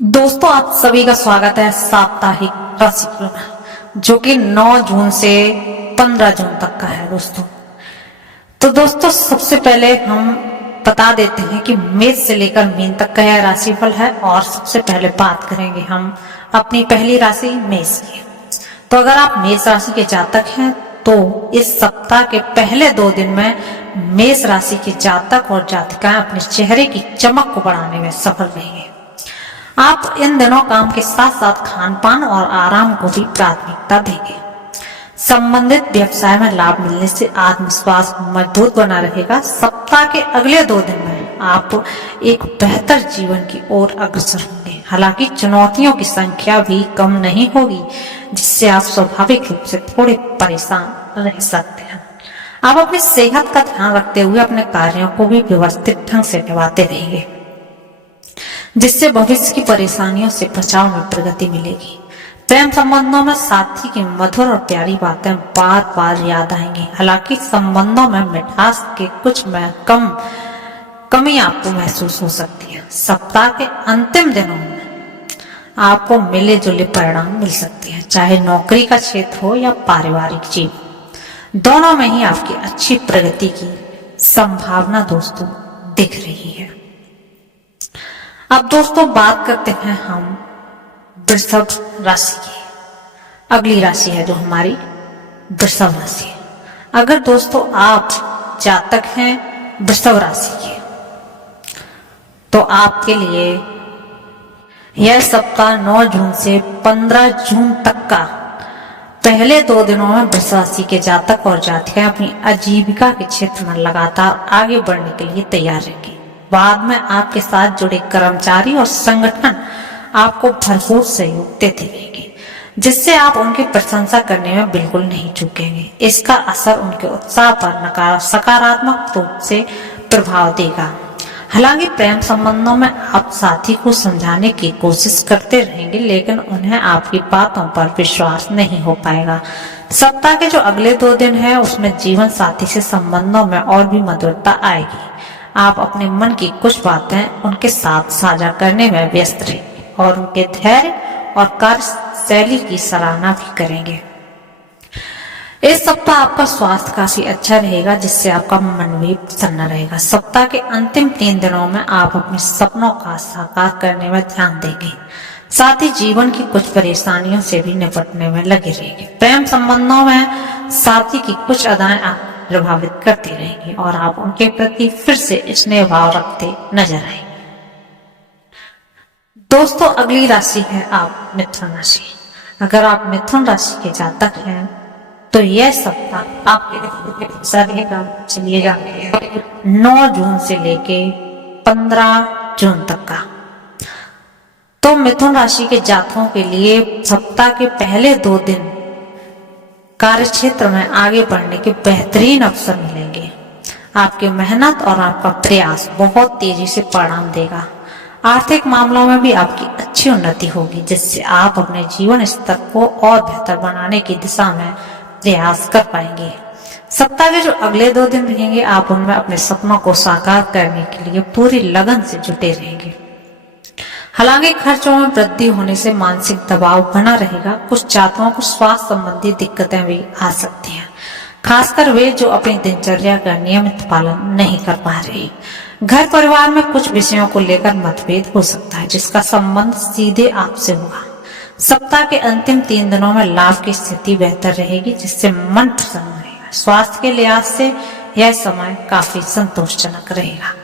दोस्तों, आप सभी का स्वागत है साप्ताहिक राशिफल में, जो कि 9 जून से 15 जून तक का है। दोस्तों सबसे पहले हम बता देते हैं कि मेष से लेकर मीन तक का यह राशिफल है। और सबसे पहले बात करेंगे हम अपनी पहली राशि मेष की। तो अगर आप मेष राशि के जातक हैं तो इस सप्ताह के पहले 2 दिन में मेष राशि के जातक और जातिकाएं अपने चेहरे की चमक को बढ़ाने में सफल रहेंगे। आप इन दिनों काम के साथ साथ खान पान और आराम को भी प्राथमिकता देंगे। संबंधित व्यवसाय में लाभ मिलने से आत्मविश्वास मजबूत बना रहेगा। सप्ताह के अगले 2 दिन में आप एक बेहतर जीवन की ओर अग्रसर होंगे। हालांकि चुनौतियों की संख्या भी कम नहीं होगी, जिससे आप स्वाभाविक रूप से थोड़े परेशान रह सकते हैं। आप अपनी सेहत का ध्यान रखते हुए अपने कार्यों को भी व्यवस्थित ढंग से निभाते रहेंगे, जिससे भविष्य की परेशानियों से बचाव में प्रगति मिलेगी। प्रेम संबंधों में साथी की मधुर और प्यारी बातें बार बार याद आएंगी। हालांकि संबंधों में मिठास के कुछ में कमी आपको महसूस हो सकती है। सप्ताह के अंतिम दिनों में आपको मिले जुले परिणाम मिल सकते हैं, चाहे नौकरी का क्षेत्र हो या पारिवारिक जीवन। दोनों में ही आपकी अच्छी प्रगति की संभावना दोस्तों दिख रही है। अब दोस्तों बात करते हैं हम वृषभ राशि की। अगली राशि है जो हमारी वृषभ राशि है। अगर दोस्तों आप जातक हैं वृषभ राशि के, तो आपके लिए यह सप्ताह 9 जून से 15 जून तक का पहले 2 दिनों में वृषभ राशि के जातक और जातिकाएं अपनी आजीविका के क्षेत्र में लगातार आगे बढ़ने के लिए तैयार रहेंगे। बाद में आपके साथ जुड़े कर्मचारी और संगठन आपको भरपूर सहयोग देते रहेंगे, जिससे आप उनकी प्रशंसा करने में बिल्कुल नहीं चूकेंगे। इसका असर उनके उत्साह पर सकारात्मक रूप से प्रभाव देगा। हालांकि प्रेम संबंधों में आप साथी को समझाने की कोशिश करते रहेंगे, लेकिन उन्हें आपकी बातों पर विश्वास नहीं हो पाएगा। सप्ताह के जो अगले 2 दिन है उसमें जीवन साथी से संबंधों में और भी मधुरता आएगी। आप अपने मन की कुछ बातें उनके साथ साझा करने में व्यस्त रहेंगे और उनके धैर्य और कार्यशैली की सराहना भी करेंगे। इस सप्ताह आपका स्वास्थ्य काफी अच्छा रहेगा, जिससे आपका मन भी प्रसन्न रहेगा। सप्ताह के अंतिम 3 दिनों में आप अपने सपनों का साकार करने में ध्यान देंगे, साथ ही जीवन की कुछ परेशानियों से भी निपटने में लगे रहेंगे। प्रेम संबंधों में साथी की कुछ अदाएं आप प्रभावित करती रहेंगी और आप उनके प्रति फिर से स्नेह भाव रखते नजर आएंगे। दोस्तों अगली राशि है आप मिथुन राशि। अगर आप मिथुन राशि के जातक हैं तो यह सप्ताह आपके रहेगा। चलिए जानते हैं 9 जून से लेके 15 जून तक का। तो मिथुन राशि के जातकों के लिए सप्ताह के पहले 2 दिन कार्य क्षेत्र में आगे बढ़ने के बेहतरीन अवसर मिलेंगे। आपकी मेहनत और आपका प्रयास बहुत तेजी से परिणाम देगा। आर्थिक मामलों में भी आपकी अच्छी उन्नति होगी, जिससे आप अपने जीवन स्तर को और बेहतर बनाने की दिशा में प्रयास कर पाएंगे। सप्ताह के जो अगले 2 दिन रहेंगे आप उनमें अपने सपनों को साकार करने के लिए पूरी लगन से जुटे रहेंगे। हालांकि खर्चों में वृद्धि होने से मानसिक दबाव बना रहेगा। कुछ जातकों को स्वास्थ्य संबंधी दिक्कतें भी आ सकती हैं, खासकर वे जो अपनी दिनचर्या का नियमित पालन नहीं कर पा रहे। घर परिवार में कुछ विषयों को लेकर मतभेद हो सकता है, जिसका संबंध सीधे आपसे होगा। सप्ताह के अंतिम 3 दिनों में लाभ की स्थिति बेहतर रहेगी, जिससे मन प्रसन्न रहेगा। स्वास्थ्य के लिहाज से यह समय काफी संतोषजनक रहेगा।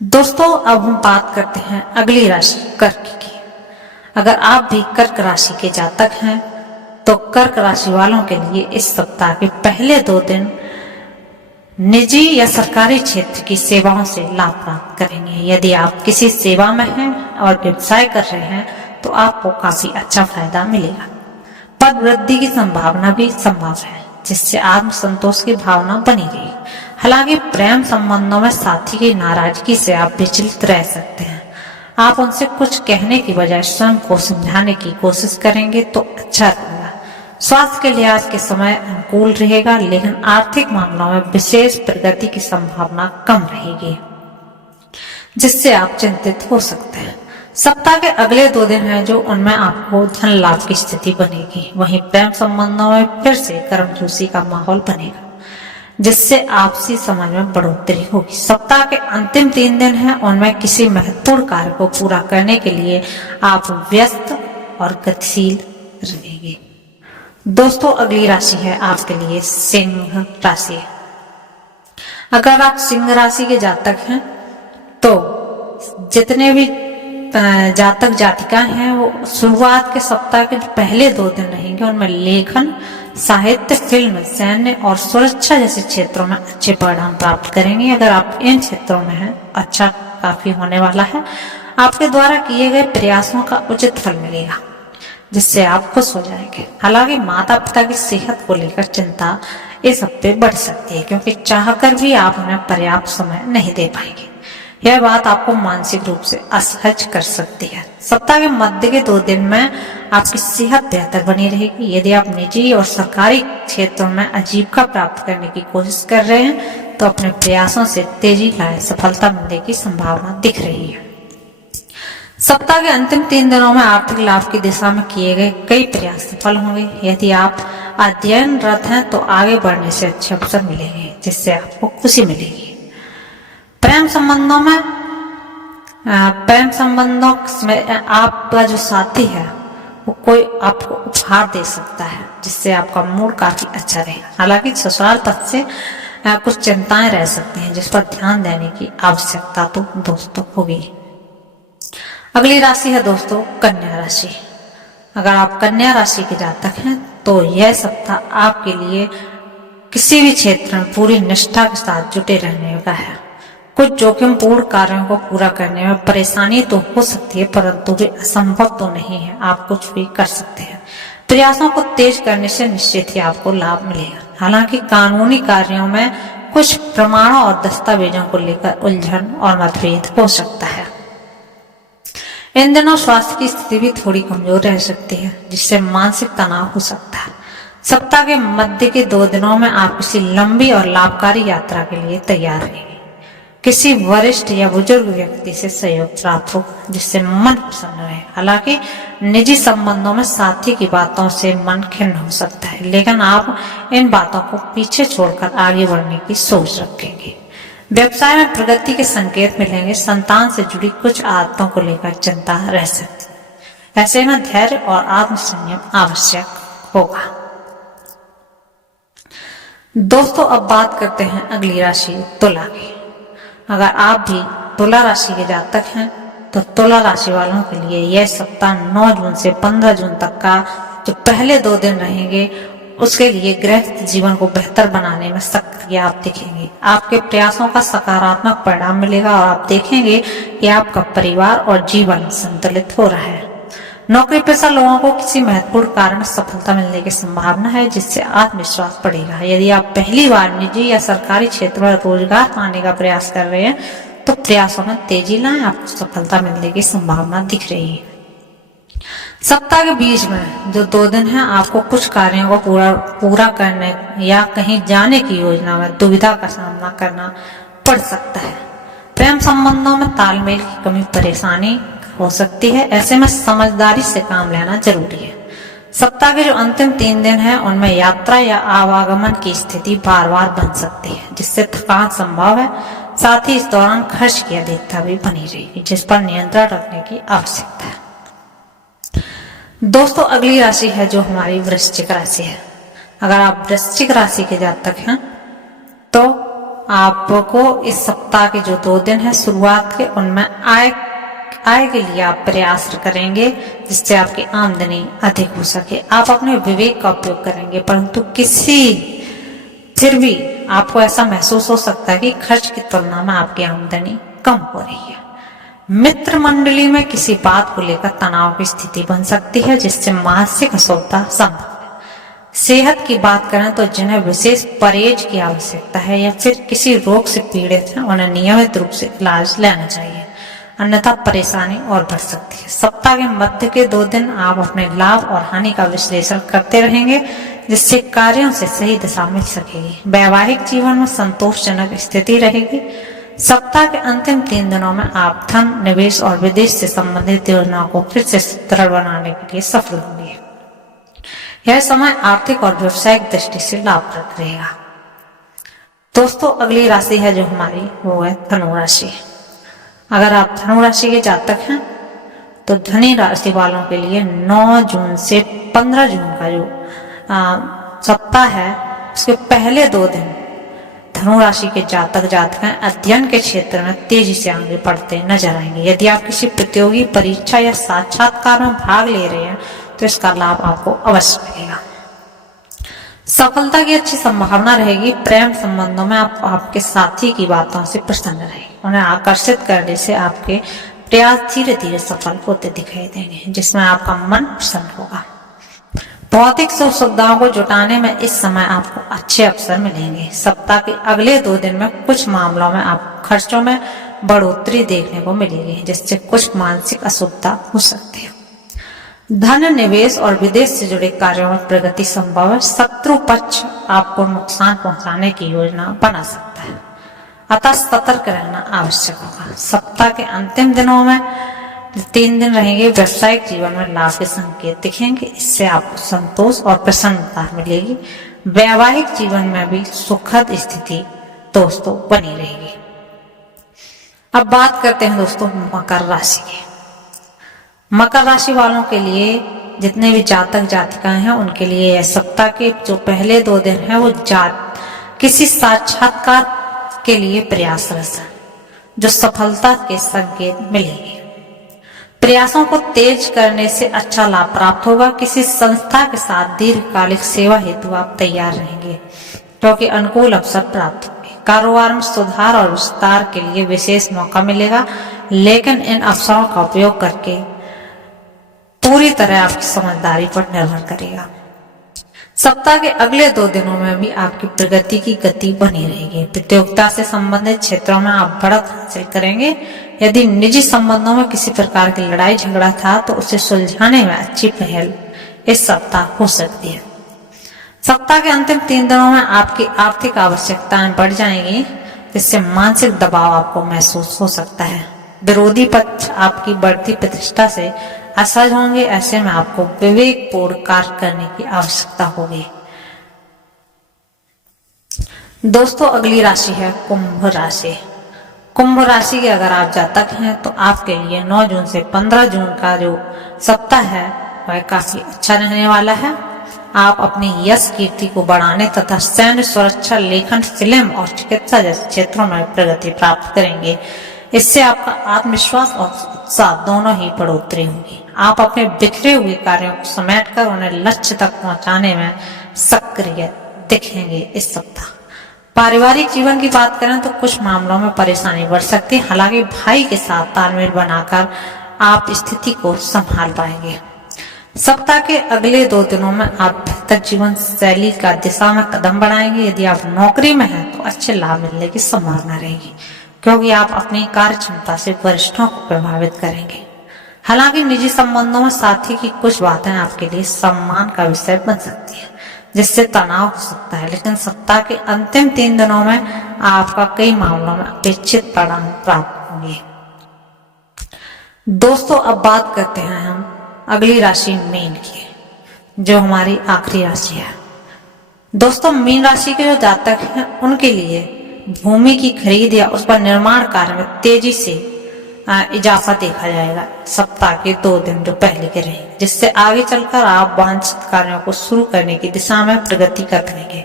दोस्तों अब हम बात करते हैं अगली राशि कर्क की। अगर आप भी कर्क राशि के जातक हैं तो कर्क राशि वालों के लिए इस सप्ताह के पहले 2 दिन निजी या सरकारी क्षेत्र की सेवाओं से लाभ प्राप्त करेंगे। यदि आप किसी सेवा में हैं और व्यवसाय कर रहे हैं तो आपको काफी अच्छा फायदा मिलेगा। पद वृद्धि की संभावना भी संभव है, जिससे आत्मसंतोष की भावना बनी रहेगी। हालांकि प्रेम संबंधों में साथी की नाराजगी से आप विचलित रह सकते हैं। आप उनसे कुछ कहने की बजाय स्वयं को समझाने की कोशिश करेंगे तो अच्छा रहेगा। स्वास्थ्य के लिहाज के समय अनुकूल रहेगा, लेकिन आर्थिक मामलों में विशेष प्रगति की संभावना कम रहेगी, जिससे आप चिंतित हो सकते हैं। सप्ताह के अगले 2 दिन हैं जो उनमें आपको धन लाभ की स्थिति बनेगी। वहीं प्रेम संबंधों में फिर से गर्मजोशी का माहौल बनेगा, जिससे आपसी समझ में बढ़ोतरी होगी। सप्ताह के अंतिम 3 दिन हैं, उनमें किसी महत्वपूर्ण कार्य को पूरा करने के लिए आप व्यस्त और गतिशील रहेंगे। दोस्तों, अगली राशि है आपके लिए सिंह राशि। अगर आप सिंह राशि के जातक हैं तो जितने भी जातक जातिका हैं वो शुरुआत के सप्ताह के जो पहले 2 दिन रहेंगे उनमें लेखन, साहित्य, फिल्म, सैन्य और सुरक्षा जैसे क्षेत्रों में अच्छे परिणाम प्राप्त करेंगे। अगर आप इन क्षेत्रों में हैं, अच्छा काफी होने वाला है। आपके द्वारा किए गए प्रयासों का उचित फल मिलेगा, जिससे आप खुश हो जाएंगे। हालांकि माता पिता की सेहत को लेकर चिंता इस हफ्ते बढ़ सकती है, क्योंकि चाहकर भी आप उन्हें पर्याप्त समय नहीं दे पाएंगे। यह बात आपको मानसिक रूप से असहज कर सकती है। सप्ताह के मध्य के 2 दिन में आपकी सेहत बेहतर बनी रहेगी। यदि आप निजी और सरकारी क्षेत्रों में आजीविका प्राप्त करने की कोशिश कर रहे हैं तो अपने प्रयासों से तेजी लाए सफलता मिलने की संभावना दिख रही है। सप्ताह के अंतिम 3 दिनों में आर्थिक लाभ की दिशा में किए गए कई प्रयास सफल होंगे। यदि आप अध्ययनरत हैं तो आगे बढ़ने से अच्छे अवसर मिलेंगे, जिससे आपको खुशी मिलेगी। प्रेम संबंधों में आपका जो साथी है वो कोई आपको उपहार दे सकता है, जिससे आपका मूड काफी अच्छा रहे। हालांकि ससुराल पक्ष से कुछ चिंताएं रह सकती हैं, जिस पर ध्यान देने की आवश्यकता तो दोस्तों होगी। अगली राशि है दोस्तों कन्या राशि। अगर आप कन्या राशि के जातक हैं तो यह सप्ताह आपके लिए किसी भी क्षेत्र में पूरी निष्ठा के साथ जुटे रहने का है। कुछ जोखिमपूर्ण कार्यों को पूरा करने में परेशानी तो हो सकती है, परंतु वे असंभव तो नहीं है। आप कुछ भी कर सकते हैं। प्रयासों को तेज करने से निश्चित ही आपको लाभ मिलेगा। हालांकि कानूनी कार्यों में कुछ प्रमाणों और दस्तावेजों को लेकर उलझन और मतभेद हो सकता है। इन दिनों स्वास्थ्य की स्थिति भी थोड़ी कमजोर रह सकती है, जिससे मानसिक तनाव हो सकता है। सप्ताह के मध्य के 2 दिनों में आप किसी लंबी और लाभकारी यात्रा के लिए तैयार रहेंगे। किसी वरिष्ठ या बुजुर्ग व्यक्ति से सहयोग प्राप्त हो, जिससे मन प्रसन्न रहे। हालांकि निजी संबंधों में साथी की बातों से मन खिन्न हो सकता है, लेकिन आप इन बातों को पीछे छोड़कर आगे बढ़ने की सोच रखेंगे। व्यवसाय में प्रगति के संकेत मिलेंगे। संतान से जुड़ी कुछ आदतों को लेकर चिंता रह सकती है। ऐसे में धैर्य और आत्मसंयम आवश्यक होगा। दोस्तों, अब बात करते हैं अगली राशि तुला की। अगर आप भी तुला राशि के जातक हैं तो तुला राशि वालों के लिए यह सप्ताह 9 जून से 15 जून तक का जो पहले 2 दिन रहेंगे उसके लिए गृहस्थ जीवन को बेहतर बनाने में सक्रिय आप दिखेंगे। आपके प्रयासों का सकारात्मक परिणाम मिलेगा और आप देखेंगे कि आपका परिवार और जीवन संतुलित हो रहा है। नौकरी पेशा लोगों को किसी महत्वपूर्ण कार्य में सफलता मिलने की संभावना है, जिससे आत्मविश्वास बढ़ेगा। यदि आप पहली बार निजी या सरकारी क्षेत्र में रोजगार पाने का प्रयास कर रहे हैं तो प्रयासों में तेजी लाएं, आपको सफलता मिलने की संभावना दिख रही है। सप्ताह के बीच में जो 2 दिन हैं आपको कुछ कार्यों को पूरा करने या कहीं जाने की योजना में दुविधा का सामना करना पड़ सकता है। प्रेम संबंधों में तालमेल की कमी परेशानी हो सकती है। ऐसे में समझदारी से काम लेना जरूरी है। सप्ताह के जो अंतिम 3 दिन हैं उनमें यात्रा या आवागमन की स्थिति बार बार बन सकती है, जिससे थकान संभव है। साथ ही इस दौरान खर्च की अधिकता भी बनी रहेगी, जिस पर नियंत्रण रखने की आवश्यकता है। दोस्तों, अगली राशि है जो हमारी वृश्चिक राशि है। अगर आप वृश्चिक राशि के जातक हैं तो आपको इस सप्ताह के जो 2 दिन हैं शुरुआत के उनमें आय के लिए आप प्रयास करेंगे, जिससे आपकी आमदनी अधिक हो सके। आप अपने विवेक का उपयोग करेंगे, परंतु फिर भी आपको ऐसा महसूस हो सकता है कि खर्च की तुलना में आपकी आमदनी कम हो रही है। मित्र मंडली में किसी बात को लेकर तनाव की स्थिति बन सकती है, जिससे मानसिक अस्वस्थता संभव है। सेहत की बात करें तो जिन्हें विशेष परहेज की आवश्यकता है या फिर किसी रोग से पीड़ित हैं उन्हें नियमित रूप से इलाज लेना चाहिए, अन्यथा परेशानी और बढ़ सकती है। सप्ताह के मध्य के 2 दिन आप अपने लाभ और हानि का विश्लेषण करते रहेंगे, जिससे कार्यों से सही दिशा मिल सकेगी। वैवाहिक जीवन में संतोषजनक स्थिति रहेगी। सप्ताह के अंतिम 3 दिनों में आप धन, निवेश और विदेश से संबंधित योजनाओं को फिर से दृढ़ बनाने के लिए सफल होंगे। यह समय आर्थिक और व्यवसायिक दृष्टि से लाभप्रद रहेगा। दोस्तों, अगली राशि है जो हमारी, वो है धनु राशि। अगर आप धनु राशि के जातक हैं तो धनु राशि वालों के लिए 9 जून से 15 जून का जो सप्ताह है उसके पहले 2 दिन धनु राशि के जातक जातिकाएं अध्ययन के क्षेत्र में तेजी से आगे बढ़ते नजर आएंगे। यदि आप किसी प्रतियोगी परीक्षा या साक्षात्कार में भाग ले रहे हैं तो इसका लाभ आपको अवश्य मिलेगा। सफलता की अच्छी संभावना रहेगी। प्रेम संबंधों में आप आपके साथी की बातों से प्रसन्न रहेंगे। उन्हें आकर्षित करने से आपके प्रयास धीरे धीरे सफल होते दिखाई देंगे, जिसमें आपका मन प्रसन्न होगा। भौतिक सुख सुविधाओं को जुटाने में इस समय आपको अच्छे अवसर मिलेंगे। सप्ताह के अगले 2 दिन में कुछ मामलों में आप खर्चों में बढ़ोतरी देखने को मिलेगी, जिससे कुछ मानसिक असुविधा हो सकती है। धन, निवेश और विदेश से जुड़े कार्यों में प्रगति संभव है। शत्रु पक्ष आपको नुकसान पहुंचाने की योजना बना सकता है, अतः सतर्क रहना आवश्यक होगा। सप्ताह के अंतिम दिनों में 3 दिन रहेंगे, व्यवसायिक जीवन में लाभ के संकेत दिखेंगे। इससे आपको संतोष और प्रसन्नता मिलेगी। वैवाहिक जीवन में भी सुखद स्थिति दोस्तों बनी रहेगी। अब बात करते हैं दोस्तों मकर राशि की। मकर राशि वालों के लिए जितने भी जातक जातिकाएं हैं उनके लिए यह सप्ताह के जो पहले 2 दिन है वो किसी साक्षात्कार के लिए प्रयासरत है, जो सफलता के संकेत मिलेंगे। प्रयासों को तेज करने से अच्छा लाभ प्राप्त होगा। किसी संस्था के साथ दीर्घकालिक सेवा हेतु आप तैयार रहेंगे, क्योंकि अनुकूल अवसर प्राप्त होंगे। कारोबार में सुधार और विस्तार के लिए विशेष मौका मिलेगा, लेकिन इन अवसरों का उपयोग करके पूरी तरह आपकी समझदारी पर निर्भर करेगा। सप्ताह के अगले 2 दिनों में भी आपकी प्रगति की गति बनी रहेगी। प्रतियोगिता से संबंधित क्षेत्रों में आप बढ़त हासिल करेंगे। यदि निजी संबंधों में किसी प्रकार की लड़ाई झगड़ा था तो उसे सुलझाने में अच्छी पहल इस सप्ताह हो सकती है। सप्ताह के अंतिम 3 दिनों में आपकी आर्थिक आवश्यकताएं बढ़ जाएंगी, जिससे मानसिक दबाव आपको महसूस हो सकता है। विरोधी पक्ष आपकी बढ़ती प्रतिष्ठा से असहज होंगे। ऐसे में आपको विवेकपूर्ण कार्य करने की आवश्यकता होगी। दोस्तों, अगली राशि है कुंभ राशि। कुंभ राशि के अगर आप जातक हैं तो आपके लिए 9 जून से 15 जून का जो सप्ताह है वह काफी अच्छा रहने वाला है। आप अपनी यश कीर्ति को बढ़ाने तथा सैन्य, सुरक्षा, लेखन, फिल्म और चिकित्सा जैसे क्षेत्रों में प्रगति प्राप्त करेंगे। इससे आपका आत्मविश्वास और उत्साह दोनों ही बढ़ोतरी होगी। आप अपने बिखरे हुए कार्यों को समेटकर उन्हें लक्ष्य तक पहुंचाने में सक्रिय दिखेंगे इस सप्ताह। पारिवारिक जीवन की बात करें तो कुछ मामलों में परेशानी बढ़ सकती है, हालांकि भाई के साथ तालमेल बनाकर आप स्थिति को संभाल पाएंगे। सप्ताह के अगले 2 दिनों में आप बेहतर जीवन शैली का दिशा में कदम बढ़ाएंगे। यदि आप नौकरी में हैं तो अच्छे लाभ मिलने की संभावना रहेगी, क्योंकि आप अपनी कार्य क्षमता से वरिष्ठों को प्रभावित करेंगे। हालांकि निजी संबंधों में साथी की कुछ बातें आपके लिए सम्मान का विषय बन सकती है, जिससे तनाव हो सकता है। लेकिन सप्ताह के अंतिम 3 दिनों में आपका कई मामलों में अपेक्षित परिणाम प्राप्त होंगे। दोस्तों, अब बात करते हैं हम अगली राशि मीन की, जो हमारी आखिरी राशि है। दोस्तों, मीन राशि के जो जातक हैं उनके लिए भूमि की खरीद या उस पर निर्माण कार्य में तेजी से इजाफा देखा जाएगा सप्ताह के 2 दिन जो पहले के रहेंगे, जिससे आगे चलकर आप वांछित कार्यों को शुरू करने की दिशा में प्रगति कर करेंगे।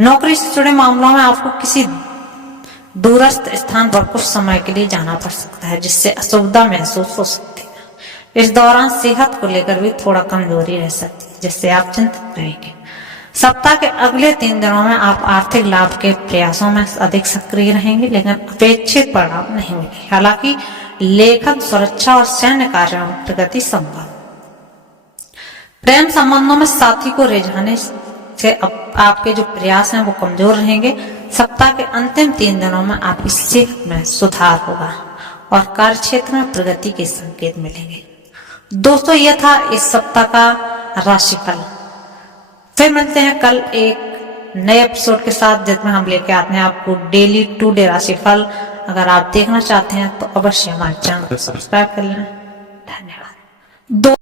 नौकरी से जुड़े मामलों में आपको किसी दूरस्थ स्थान पर कुछ समय के लिए जाना पड़ सकता है, जिससे असुविधा महसूस हो सकती है। इस दौरान सेहत को लेकर भी थोड़ा कमजोरी रह सकती है, जिससे आप चिंतित रहेंगे। सप्ताह के अगले 3 दिनों में आप आर्थिक लाभ के प्रयासों में अधिक सक्रिय रहेंगे, लेकिन अपेक्षित परिणाम नहीं मिलेंगे। हालांकि लेखन, सुरक्षा और सैन्य कार्यों में प्रगति संभव। प्रेम संबंधों में साथी को रिझाने से आपके जो प्रयास हैं वो कमजोर रहेंगे। सप्ताह के अंतिम 3 दिनों में आपकी सेहत में सुधार होगा और कार्य क्षेत्र में प्रगति के संकेत मिलेंगे। दोस्तों, यह था इस सप्ताह का राशिफल। फिर मिलते हैं कल एक नए एपिसोड के साथ, जिसमें हम लेके आते हैं आपको डेली 2 डे राशिफल। अगर आप देखना चाहते हैं तो अवश्य हमारे चैनल को सब्सक्राइब कर लें। धन्यवाद।